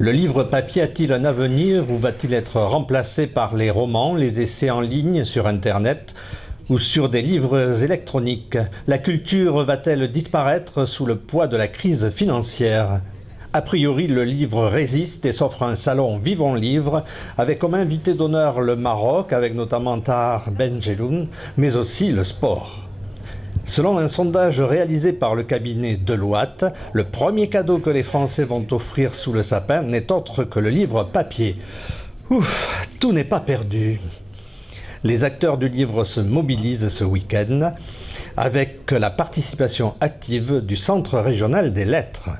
Le livre papier a-t-il un avenir ou va-t-il être remplacé par les romans, les essais en ligne sur Internet ou sur des livres électroniques? La culture va-t-elle disparaître sous le poids de la crise financière? A priori, le livre résiste et s'offre un salon Vivons Livre avec comme invité d'honneur le Maroc, avec notamment Tahar Benjeloun, mais aussi le sport. Selon un sondage réalisé par le cabinet Deloitte, le premier cadeau que les Français vont offrir sous le sapin n'est autre que le livre papier. Ouf, tout n'est pas perdu. Les acteurs du livre se mobilisent ce week-end avec la participation active du Centre régional des lettres.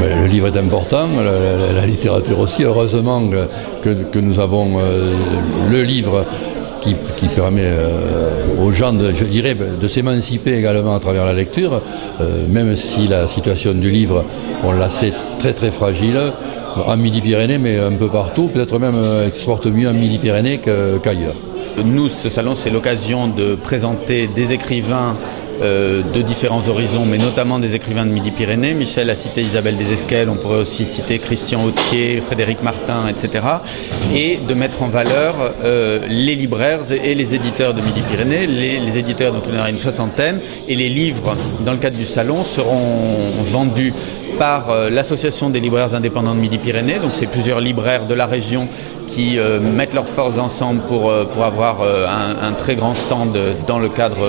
Le livre est important, la littérature aussi. Heureusement que nous avons le livre qui permet aux gens, je dirais, de s'émanciper également à travers la lecture, même si la situation du livre, on la sait très très fragile, en Midi-Pyrénées, mais un peu partout, peut-être même qui se porte mieux en Midi-Pyrénées qu'ailleurs. Nous, ce salon, c'est l'occasion de présenter des écrivains de différents horizons, mais notamment des écrivains de Midi-Pyrénées. Michel a cité Isabelle Desesquelles, on pourrait aussi citer Christian Autier, Frédéric Martin, etc. Et de mettre en valeur les libraires et les éditeurs de Midi-Pyrénées. Les éditeurs, donc il y en aura une soixantaine, et les livres, dans le cadre du salon, seront vendus par l'association des libraires indépendants de Midi-Pyrénées. Donc c'est plusieurs libraires de la région qui mettent leurs forces ensemble pour avoir un très grand stand dans le cadre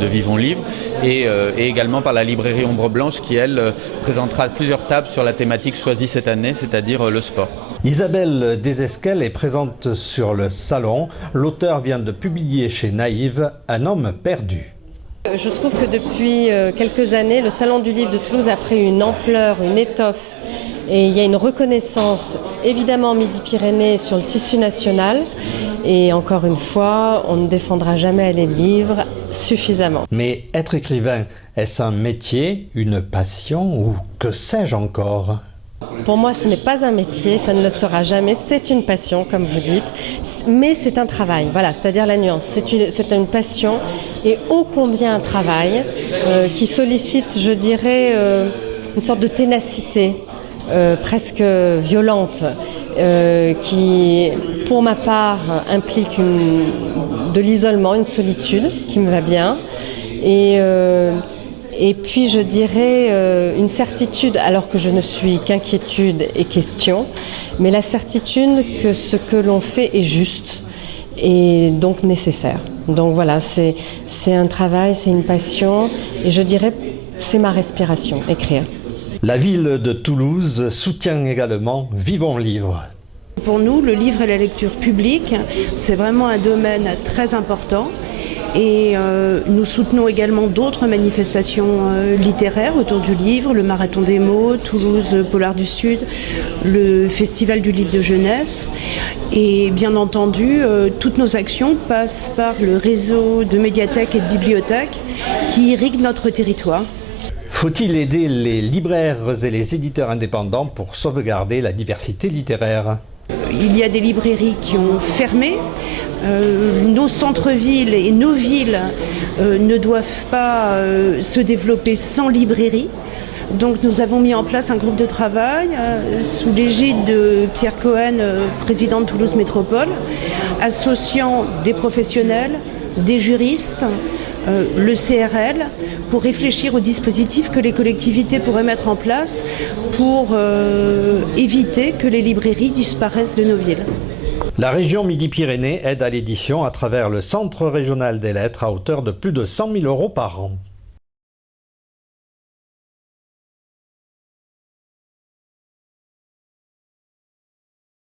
de Vivons Livre et également par la librairie Ombre Blanche qui, elle, présentera plusieurs tables sur la thématique choisie cette année, c'est-à-dire le sport. Isabelle Desesquelles est présente sur le salon. L'auteur vient de publier chez Naïve Un homme perdu. Je trouve que depuis quelques années, le Salon du Livre de Toulouse a pris une ampleur, une étoffe. Et il y a une reconnaissance, évidemment en Midi-Pyrénées, sur le tissu national. Et encore une fois, on ne défendra jamais les livres suffisamment. Mais être écrivain, est-ce un métier, une passion ou que sais-je encore ? Pour moi, ce n'est pas un métier, ça ne le sera jamais. C'est une passion, comme vous dites, mais c'est un travail. Voilà, c'est-à-dire la nuance. C'est une passion et ô combien un travail qui sollicite, je dirais, une sorte de ténacité. Presque violente, qui, pour ma part, implique de l'isolement, une solitude qui me va bien. Et puis, je dirais, une certitude, alors que je ne suis qu'inquiétude et question, mais la certitude que ce que l'on fait est juste et donc nécessaire. Donc voilà, c'est un travail, c'est une passion, et je dirais, c'est ma respiration, écrire. La ville de Toulouse soutient également Vivons Livre. Pour nous, le livre et la lecture publique, c'est vraiment un domaine très important. Et nous soutenons également d'autres manifestations littéraires autour du livre, le Marathon des mots, Toulouse Polar du Sud, le Festival du livre de jeunesse. Et bien entendu, toutes nos actions passent par le réseau de médiathèques et de bibliothèques qui irriguent notre territoire. Faut-il aider les libraires et les éditeurs indépendants pour sauvegarder la diversité littéraire ? Il y a des librairies qui ont fermé. Nos centres-villes et nos villes ne doivent pas se développer sans librairie. Donc nous avons mis en place un groupe de travail sous l'égide de Pierre Cohen, président de Toulouse Métropole, associant des professionnels, des juristes, le CRL, pour réfléchir aux dispositifs que les collectivités pourraient mettre en place pour éviter que les librairies disparaissent de nos villes. La région Midi-Pyrénées aide à l'édition à travers le Centre régional des lettres à hauteur de plus de 100 000 € par an.